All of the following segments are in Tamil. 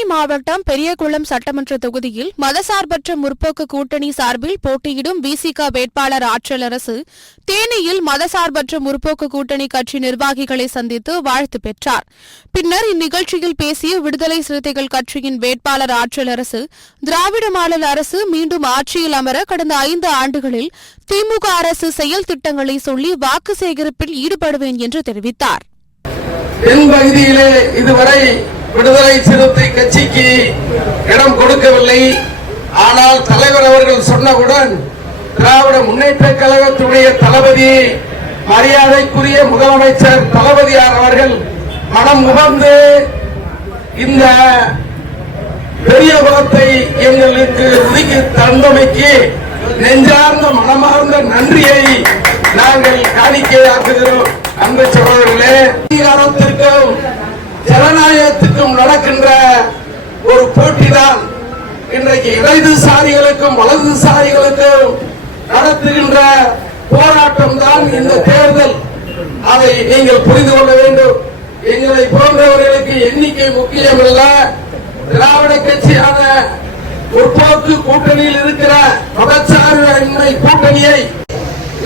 தேனி மாவட்டம் பெரியகுளம் சட்டமன்ற தொகுதியில் மதசார்பற்ற முற்போக்கு கூட்டணி சார்பில் போட்டியிடும் விசிக வேட்பாளர் ஆற்றலரசு தேனியில் மதசார்பற்ற முற்போக்கு கூட்டணி கட்சி நிர்வாகிகளை சந்தித்து வாழ்த்து பெற்றார். பின்னர் இந்நிகழ்ச்சியில் பேசிய விடுதலை சிறுத்தைகள் கட்சியின் வேட்பாளர் ஆற்றலரசு, திராவிட மாடல் அரசு மீண்டும் ஆட்சியில் அமர கடந்த 5 ஆண்டுகளில் திமுக அரசு செயல் திட்டங்களை சொல்லி வாக்கு சேகரிப்பில் ஈடுபடுவேன் என்று தெரிவித்தார். தென்பகுதியிலே இதுவரை விடுதலை சிறுத்தை கட்சிக்கு இடம் கொடுக்கவில்லை. ஆனால் தலைவர் அவர்கள் சொன்னவுடன் திராவிட முன்னேற்ற கழகத்துடைய தளபதி, மரியாதைக்குரிய முதலமைச்சர் தளபதியார் அவர்கள் மனம் உணர்ந்து இந்த பெரிய குலத்தை எங்களுக்கு ஒதுக்கி தந்தமைக்கு நெஞ்சார்ந்த மனமார்ந்த நன்றியை நாங்கள் காணிக்கையாக்குகிறோம். அன்பு சகோதரர்களே, அதிகாரத்திற்கும் ஜனநாயகத்துக்கும் நடக்கின்ற ஒரு போட்டிதான் இன்றைக்கு இடதுசாரிகளுக்கும் வலதுசாரிகளுக்கும் நடத்துகின்ற போராட்டம் தான் இந்த தேர்தல். அதை நீங்கள் புரிந்து கொள்ள வேண்டும். எங்களை போன்றவர்களுக்கு எண்ணிக்கை முக்கியமல்ல. திராவிட கட்சியான முற்போக்கு கூட்டணியில் இருக்கிற மதச்சார்பின்மை கூட்டணியை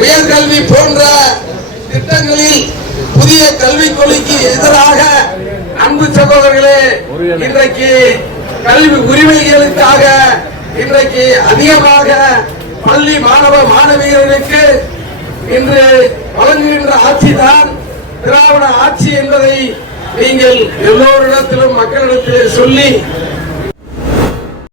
உயர்கல்வி போன்ற திட்டங்களில் புதிய கல்விக் கொள்கைக்கு எதிராக அன்பு சகோதரர்களே, இன்றைக்கு கல்வி உரிமைகளுக்காக இன்றைக்கு அதிகமாக பள்ளி மாணவ மாணவியர்களுக்கு இன்று வழங்குகின்ற ஆட்சிதான் திராவிட ஆட்சி என்பதை நீங்கள் எல்லோரிடத்திலும் மக்களிடத்தில் சொல்லி